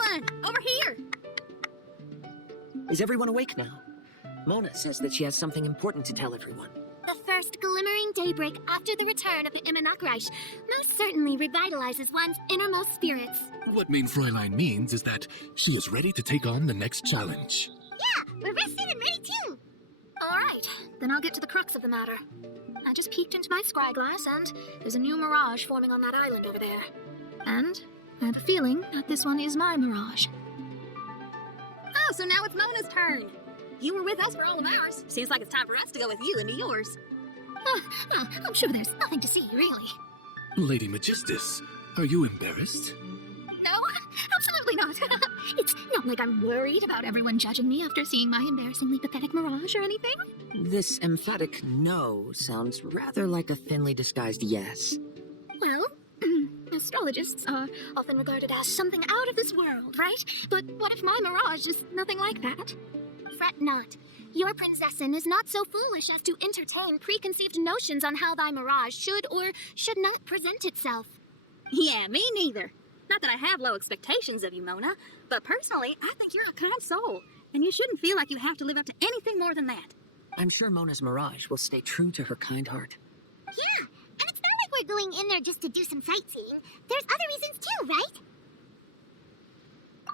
Everyone, over here! Is everyone awake now? Mona says that she has something important to tell everyone. The first glimmering daybreak after the return of the Immunakreich most certainly revitalizes one's innermost spirits. What Main Fräulein means is that she is ready to take on the next challenge. Yeah, we're rested and ready too! Alright, then I'll get to the crux of the matter. I just peeked into my scryglass and there's a new mirage forming on that island over there. And I have a feeling that this one is my mirage. Oh, so now it's Mona's turn. You were with us for all of ours. Seems like it's time for us to go with you into yours. I'm sure there's nothing to see, really. Lady Magistus, are you embarrassed? No, absolutely not. It's not like I'm worried about everyone judging me after seeing my embarrassingly pathetic mirage or anything. This emphatic no sounds rather like a thinly disguised yes. Well, astrologists are often regarded as something out of this world, right? But what if my mirage is nothing like that? Fret not. Your princessin is not so foolish as to entertain preconceived notions on how thy mirage should or should not present itself. Yeah, me neither. Not that I have low expectations of you, Mona, but personally, I think you're a kind soul, and you shouldn't feel like you have to live up to anything more than that. I'm sure Mona's mirage will stay true to her kind heart. Yeah, and it's not like we're going in there just to do some sightseeing. There's other reasons too, right?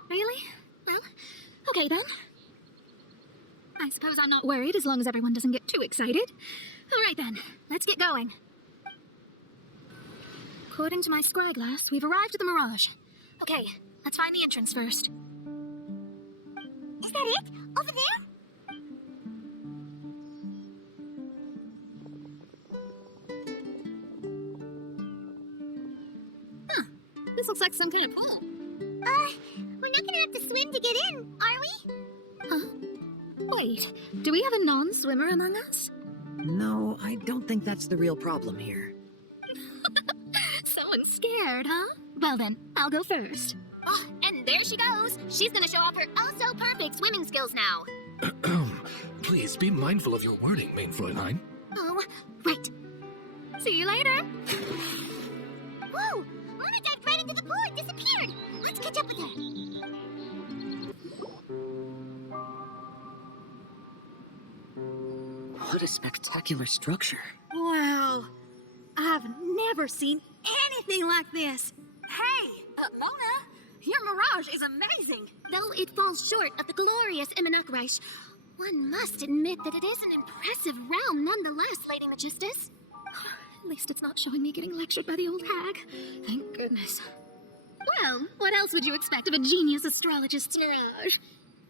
Really? Well, okay then. I suppose I'm not worried as long as everyone doesn't get too excited. All right then, let's get going. According to my scryglass, we've arrived at the mirage. Okay, let's find the entrance first. Is that it? Over there? Huh. This looks like some kind of pool. We're not gonna have to swim to get in, are we? Huh? Wait, do we have a non-swimmer among us? No, I don't think that's the real problem here. Someone's scared, huh? Well then, I'll go first. Oh, and there she goes. She's gonna show off her oh-so-perfect swimming skills now. Please be mindful of your wording, Main Fräulein. Oh, right. See you later. Whoa! Mona dived right into the pool and disappeared. Let's catch up with her. What a spectacular structure. Wow. I've never seen anything like this. Hey, Mona, your mirage is amazing. Though it falls short of the glorious Immunakreich, one must admit that it is an impressive realm nonetheless, Lady Magistus. At least it's not showing me getting lectured by the old hag. Thank goodness. Well, what else would you expect of a genius astrologist's mirage?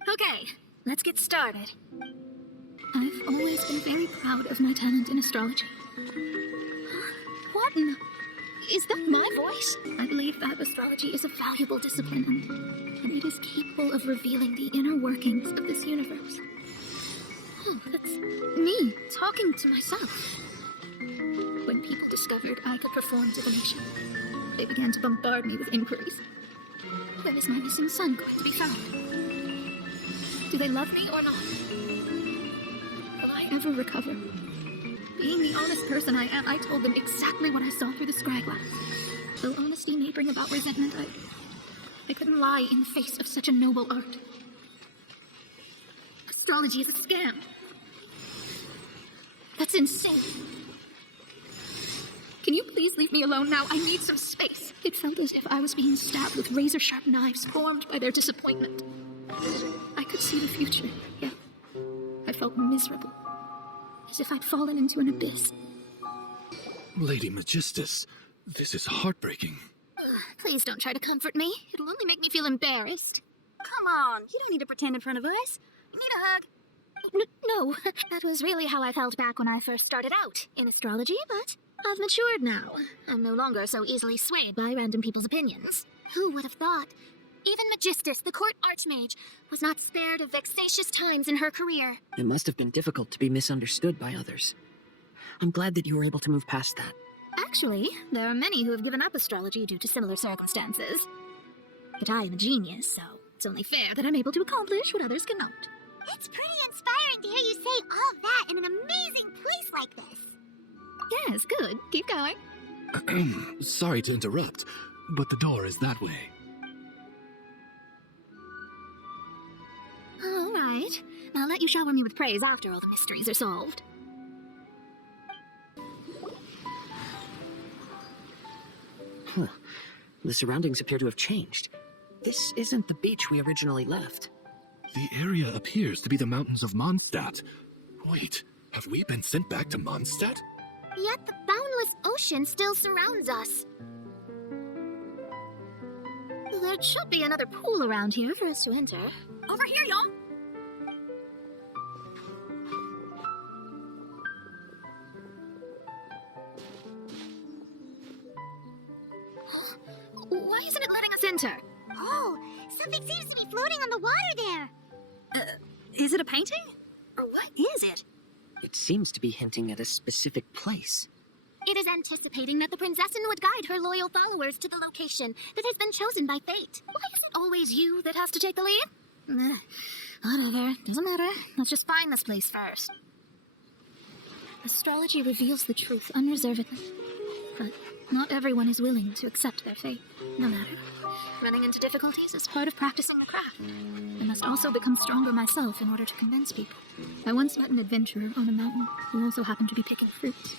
Okay, let's get started. I've always been very proud of my talent in astrology. What in the... Is that my voice? I believe that astrology is a valuable discipline, and it is capable of revealing the inner workings of this universe. Oh, that's me talking to myself. When people discovered I could perform divination, they began to bombard me with inquiries. Where is my missing son going to be found? Do they love me or not? Will I ever recover? Being the honest person I am, I told them exactly what I saw through the scryglass. Though honesty may bring about resentment, I couldn't lie in the face of such a noble art. Astrology is a scam. That's insane. Can you please leave me alone now? I need some space. It felt as if I was being stabbed with razor-sharp knives formed by their disappointment. I could see the future, yet I felt miserable. As if I'd fallen into an abyss. Lady Magistus, this is heartbreaking. Please don't try to comfort me. It'll only make me feel embarrassed. Come on, you don't need to pretend in front of us. You need a hug. No, that was really how I felt back when I first started out in astrology, but I've matured now. I'm no longer so easily swayed by random people's opinions. Who would have thought? Even Magistus, the court archmage, was not spared of vexatious times in her career. It must have been difficult to be misunderstood by others. I'm glad that you were able to move past that. Actually, there are many who have given up astrology due to similar circumstances. But I am a genius, so it's only fair that I'm able to accomplish what others cannot. It's pretty inspiring to hear you say all that in an amazing place like this. Yes, good. Keep going. Sorry to interrupt, but the door is that way. right. I'll let you shower me with praise after all the mysteries are solved. Huh. The surroundings appear to have changed. This isn't the beach we originally left. The area appears to be the mountains of Mondstadt. Wait, have we been sent back to Mondstadt? Yet the boundless ocean still surrounds us. There should be another pool around here for us to enter. Over here, y'all. Why isn't it letting us enter? Oh, something seems to be floating on the water there. Is it a painting? Or what is it? It seems to be hinting at a specific place. It is anticipating that the princessin would guide her loyal followers to the location that has been chosen by fate. Why is it always you that has to take the lead? Whatever, doesn't matter. Let's just find this place first. Astrology reveals the truth unreservedly, but not everyone is willing to accept their fate. No matter. Running into difficulties is part of practicing the craft. I must also become stronger myself in order to convince people. I once met an adventurer on a mountain who also happened to be picking fruits.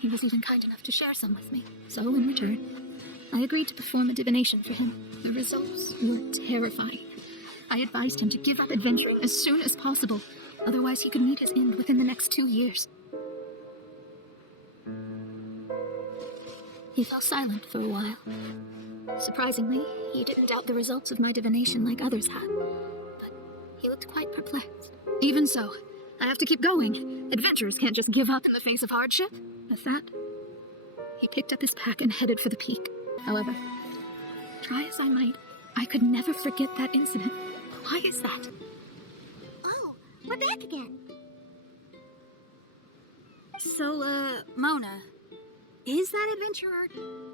He was even kind enough to share some with me, so in return, I agreed to perform a divination for him. The results were terrifying. I advised him to give up adventuring as soon as possible, otherwise he could meet his end within the next 2 years. He fell silent for a while. Surprisingly, he didn't doubt the results of my divination like others had, but he looked quite perplexed. Even so, I have to keep going. Adventurers can't just give up in the face of hardship. With that, he picked up his pack and headed for the peak. However, try as I might, I could never forget that incident. Why is that? Oh, we're back again. So, Mona, is that adventurer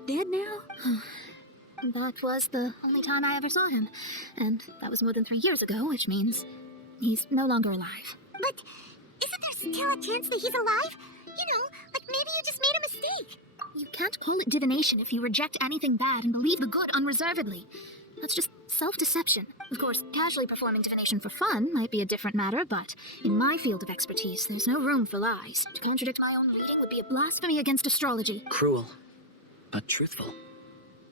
dead now? That was the only time I ever saw him, and that was more than 3 years ago, which means he's no longer alive. But isn't there still a chance that he's alive? You know, like maybe you just made a mistake. You can't call it divination if you reject anything bad and believe the good unreservedly. That's just self-deception. Of course, casually performing divination for fun might be a different matter, but in my field of expertise, there's no room for lies. To contradict my own reading would be a blasphemy against astrology. Cruel, but truthful.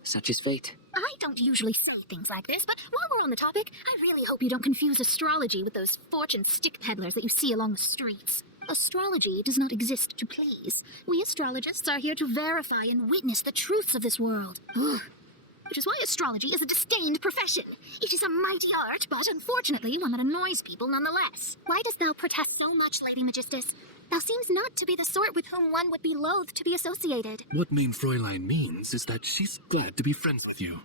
Such is fate. I don't usually say things like this, but while we're on the topic, I really hope you don't confuse astrology with those fortune stick peddlers that you see along the streets. Astrology does not exist to please. We astrologists are here to verify and witness the truths of this world. Ugh. Which is why astrology is a disdained profession. It is a mighty art, but unfortunately one that annoys people nonetheless. Why dost thou protest so much, Lady Magistus? Thou seems not to be the sort with whom one would be loath to be associated. What Main Fräulein means is that she's glad to be friends with you.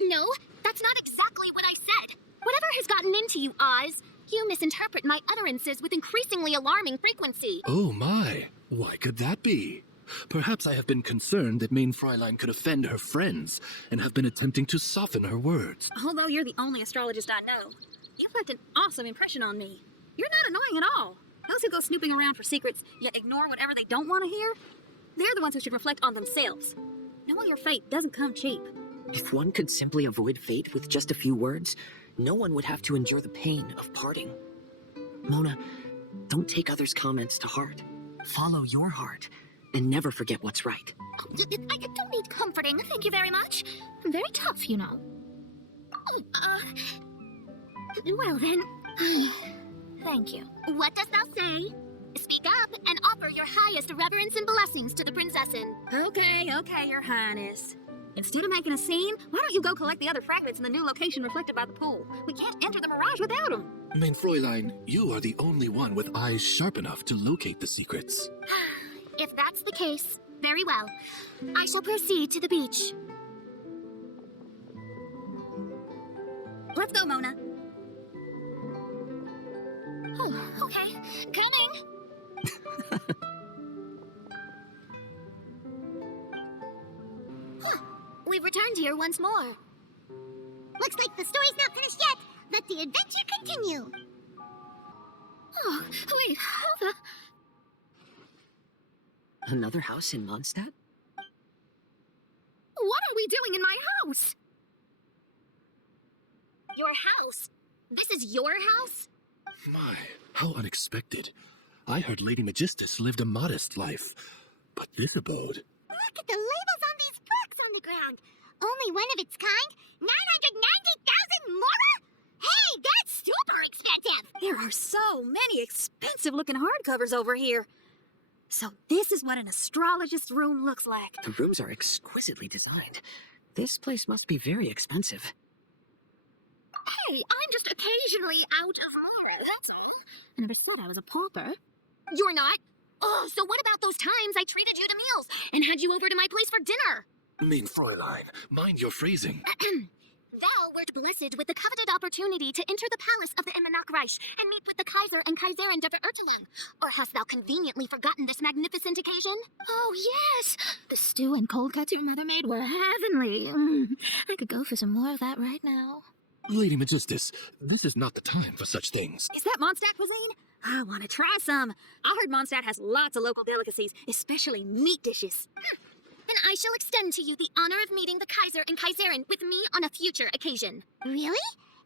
No, that's not exactly what I said. Whatever has gotten into you, Oz, you misinterpret my utterances with increasingly alarming frequency. Oh my, why could that be? Perhaps I have been concerned that Main Fräulein could offend her friends and have been attempting to soften her words. Although you're the only astrologist I know, you've left an awesome impression on me. You're not annoying at all. Those who go snooping around for secrets, yet ignore whatever they don't want to hear, they're the ones who should reflect on themselves. Knowing your fate doesn't come cheap. If one could simply avoid fate with just a few words, no one would have to endure the pain of parting. Mona, don't take others' comments to heart. Follow your heart, and never forget what's right. I don't need comforting, thank you very much. I'm very tough, you know. Well then, thank you. What dost thou say? Speak up and offer your highest reverence and blessings to the princessin. Okay, Your Highness. Instead of making a scene, why don't you go collect the other fragments in the new location reflected by the pool? We can't enter the mirage without them. Main Fräulein, you are the only one with eyes sharp enough to locate the secrets. If that's the case, very well. I shall proceed to the beach. Let's go, Mona. Oh, okay. Coming. We've returned here once more. Looks like the story's not finished yet. Let the adventure continue. Oh, wait, how the... Another house in Mondstadt? What are we doing in my house? Your house? This is your house? My, how unexpected. I heard Lady Magistus lived a modest life, but this abode... Look at the labels on these books on the ground. Only one of its kind? 990,000 mora? Hey, that's super expensive! There are so many expensive-looking hardcovers over here. So this is what an astrologist's room looks like. The rooms are exquisitely designed. This place must be very expensive. Hey, I'm just occasionally out of mora, that's all. I never said I was a pauper. You're not? Oh, so what about those times I treated you to meals and had you over to my place for dinner? Mein Fräulein, mind your phrasing. Thou wert blessed with the coveted opportunity to enter the palace of the Immernachtreich and meet with the Kaiser and Kaiserin der Verurteilung. Or hast thou conveniently forgotten this magnificent occasion? Oh, yes! The stew and cold cuts your mother made were heavenly. I could go for some more of that right now. Lady Magistus, this is not the time for such things. Is that Mondstadt cuisine? I want to try some. I heard Mondstadt has lots of local delicacies, especially meat dishes. Then I shall extend to you the honor of meeting the Kaiser and Kaiserin with me on a future occasion. Really?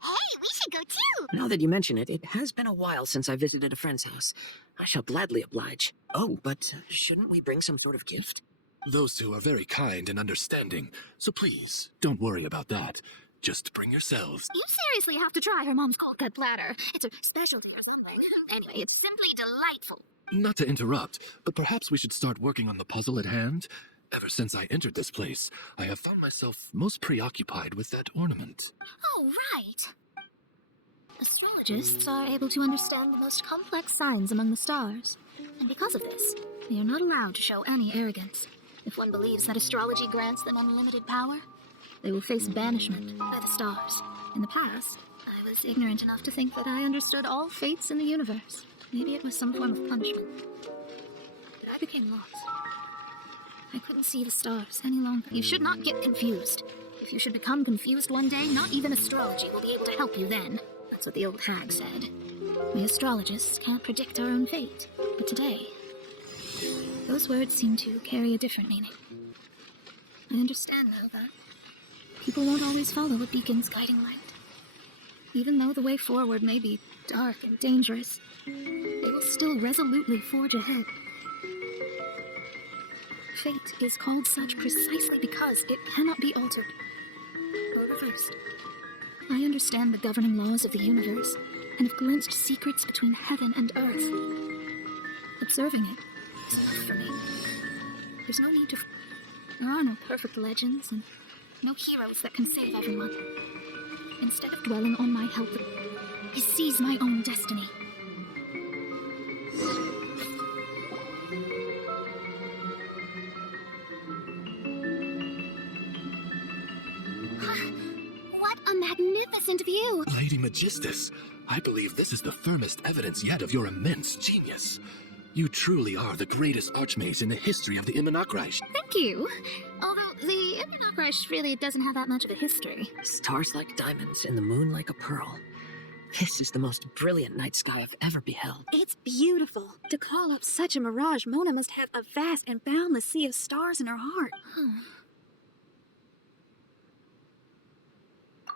Hey, we should go too! Now that you mention it, it has been a while since I visited a friend's house. I shall gladly oblige. Oh, but shouldn't we bring some sort of gift? Those two are very kind and understanding, so please, don't worry about that. Just bring yourselves. You seriously have to try her mom's cold cut platter. It's her specialty or something. Anyway, it's simply delightful. Not to interrupt, but perhaps we should start working on the puzzle at hand? Ever since I entered this place, I have found myself most preoccupied with that ornament. Oh, right. Astrologists are able to understand the most complex signs among the stars. And because of this, they are not allowed to show any arrogance. If one believes that astrology grants them unlimited power, they will face banishment by the stars. In the past, I was ignorant enough to think that I understood all fates in the universe. Maybe it was some form of punishment. But I became lost. I couldn't see the stars any longer. You should not get confused. If you should become confused one day, not even astrology will be able to help you then. That's what the old hag said. We astrologists can't predict our own fate. But today, those words seem to carry a different meaning. I understand now that people won't always follow a beacon's guiding light. Even though the way forward may be dark and dangerous, they will still resolutely forge ahead. Fate is called such precisely because it cannot be altered or reversed. I understand the governing laws of the universe and have glimpsed secrets between heaven and earth. Observing it is enough for me. There's no need to... There are no perfect legends and no heroes that can save everyone. Instead of dwelling on my help, I seize my own destiny. What a magnificent view! Lady Magistus, I believe this is the firmest evidence yet of your immense genius. You truly are the greatest archmage in the history of the Immernachtreich. Thank you. Although the Immernachtreich really doesn't have that much of a history. Stars like diamonds and the moon like a pearl. This is the most brilliant night sky I've ever beheld. It's beautiful. To call up such a mirage, Mona must have a vast and boundless sea of stars in her heart.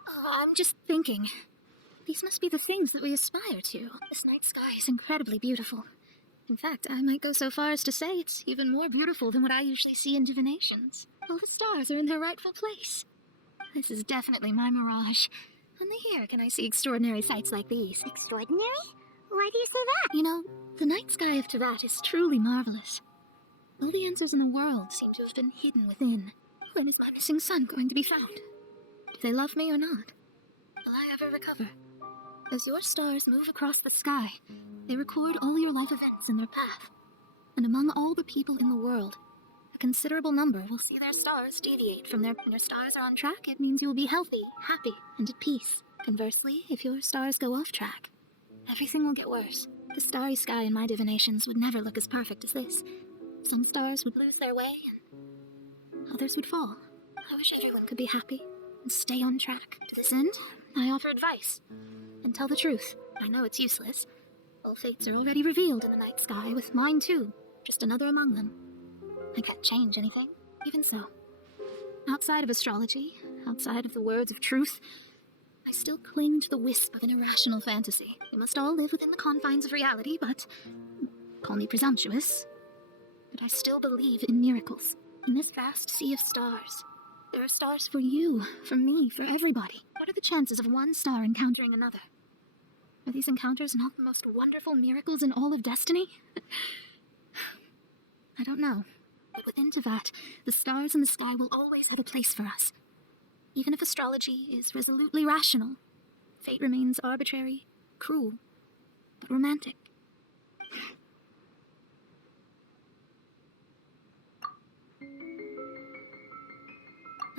Oh, I'm just thinking. These must be the things that we aspire to. This night sky is incredibly beautiful. In fact, I might go so far as to say it's even more beautiful than what I usually see in divinations. All the stars are in their rightful place. This is definitely my mirage. Only here can I see extraordinary sights like these. Extraordinary? Why do you say that? You know, the night sky of Teyvat is truly marvelous. All the answers in the world seem to have been hidden within. When is my missing son going to be found? Do they love me or not? Will I ever recover? As your stars move across the sky, they record all your life events in their path. And among all the people in the world, a considerable number will see their stars deviate from their... When your stars are on track, it means you will be healthy, happy, and at peace. Conversely, if your stars go off track, everything will get worse. The starry sky in my divinations would never look as perfect as this. Some stars would lose their way, and others would fall. I wish everyone could be happy and stay on track. To this end, I offer advice. And tell the truth. I know it's useless. All fates are already revealed in the night sky, with mine too, just another among them. I can't change anything, even so. Outside of astrology, outside of the words of truth, I still cling to the wisp of an irrational fantasy. We must all live within the confines of reality, but call me presumptuous. But I still believe in miracles. In this vast sea of stars, there are stars for you, for me, for everybody. What are the chances of one star encountering another? Are these encounters not the most wonderful miracles in all of destiny? I don't know. But within Tevat, the stars in the sky will always have a place for us. Even if astrology is resolutely rational, fate remains arbitrary, cruel, but romantic.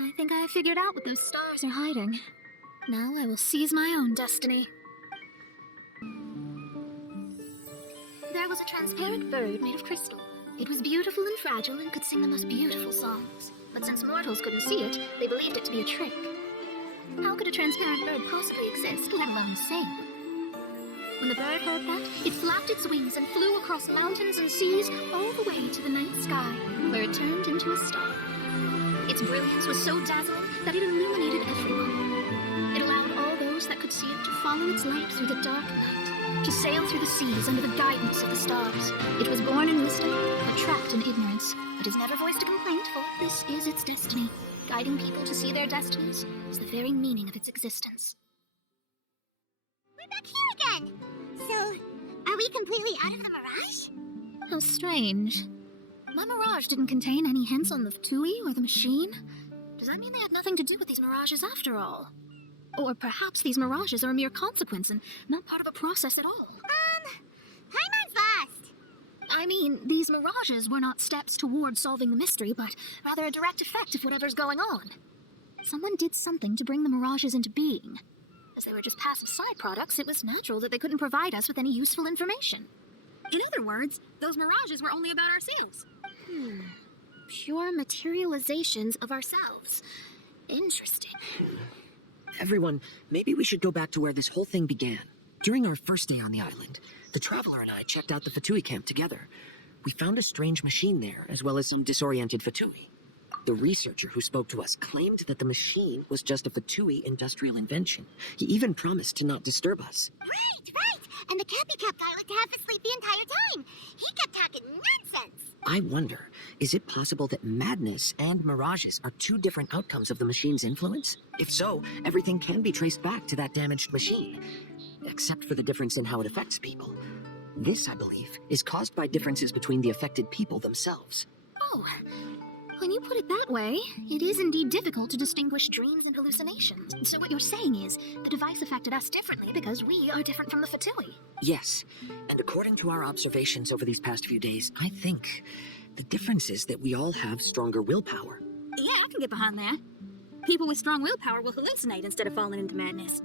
I think I have figured out what those stars are hiding. Now I will seize my own destiny. There was a transparent bird made of crystal. It was beautiful and fragile and could sing the most beautiful songs. But since mortals couldn't see it, they believed it to be a trick. How could a transparent bird possibly exist, let alone sing? When the bird heard that, it flapped its wings and flew across mountains and seas all the way to the night sky, where it turned into a star. Its brilliance was so dazzling that it illuminated everyone. It allowed all those that could see it to follow its light through the dark night, to sail through the seas under the guidance of the stars. It was born in wisdom, but trapped in ignorance. It has never voiced a complaint, for this is its destiny. Guiding people to see their destinies is the very meaning of its existence. We're back here again! So, are we completely out of the mirage? How strange. My mirage didn't contain any hints on the Fatui or the machine. Does that mean they had nothing to do with these mirages after all? Or perhaps these mirages are a mere consequence and not part of a process at all. Paimon's lost! I mean, these mirages were not steps towards solving the mystery, but rather a direct effect of whatever's going on. Someone did something to bring the mirages into being. As they were just passive side products, it was natural that they couldn't provide us with any useful information. In other words, those mirages were only about ourselves. Pure materializations of ourselves. Interesting. Everyone, maybe we should go back to where this whole thing began. During our first day on the island, the Traveler and I checked out the Fatui camp together. We found a strange machine there, as well as some disoriented Fatui. The researcher who spoke to us claimed that the machine was just a Fatui industrial invention. He even promised to not disturb us. Right! And the Cappy Cap guy looked half asleep the entire time. He kept talking nonsense. I wonder, is it possible that madness and mirages are two different outcomes of the machine's influence? If so, everything can be traced back to that damaged machine, except for the difference in how it affects people. This, I believe, is caused by differences between the affected people themselves. Oh, when you put it that way, it is indeed difficult to distinguish dreams and hallucinations. So what you're saying is, the device affected us differently because we are different from the Fatui. Yes, and according to our observations over these past few days, I think the difference is that we all have stronger willpower. Yeah, I can get behind that. People with strong willpower will hallucinate instead of falling into madness.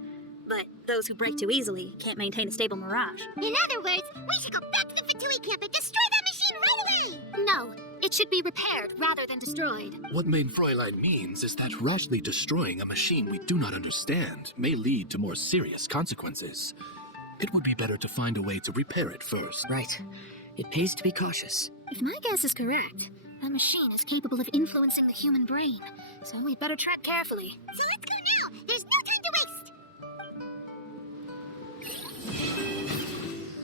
But those who break too easily can't maintain a stable mirage. In other words, we should go back to the Fatui camp and destroy that machine right away! No, it should be repaired rather than destroyed. What Main Fräulein means is that rashly destroying a machine we do not understand may lead to more serious consequences. It would be better to find a way to repair it first. Right. It pays to be cautious. If my guess is correct, that machine is capable of influencing the human brain, so we'd better tread carefully. So let's go